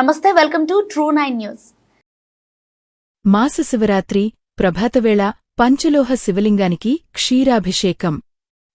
నమస్తే, welcome to True9 news. మాస శివరాత్రి ప్రభాతవేళ పంచలోహ శివలింగానికి క్షీరాభిషేకం.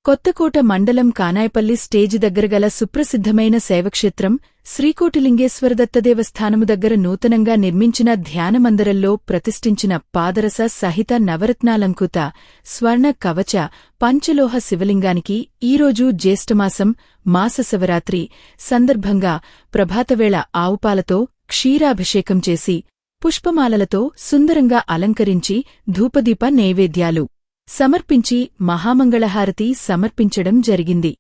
కొత్తకోట మండలం కానాయపల్లి స్టేజి దగ్గరగల సుప్రసిద్ధమైన శైవక్షేత్రం శ్రీకోటిలింగేశ్వరదత్త దేవస్థానము దగ్గర నూతనంగా నిర్మించిన ధ్యానమందిరంలో ప్రతిష్ఠించిన పాదరస సహిత నవరత్నాలంకృత స్వర్ణ కవచ పంచలోహ శివలింగానికి ఈరోజు జ్యేష్ఠమాసం మాస శివరాత్రి సందర్భంగా ప్రభాతవేళ ఆవుపాలతో క్షీరాభిషేకం చేసి పుష్పమాలలతో సుందరంగా అలంకరించి ధూపదీప నైవేద్యాలు సమర్పించి మహామంగళహారతి సమర్పించడం జరిగింది.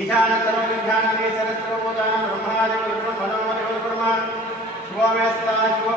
ईशानतरं विज्ञानदे सरस्वतोदानं ब्रह्मादिवं मनोमदिवं ब्रह्मा शुभोमेस्ता शुभ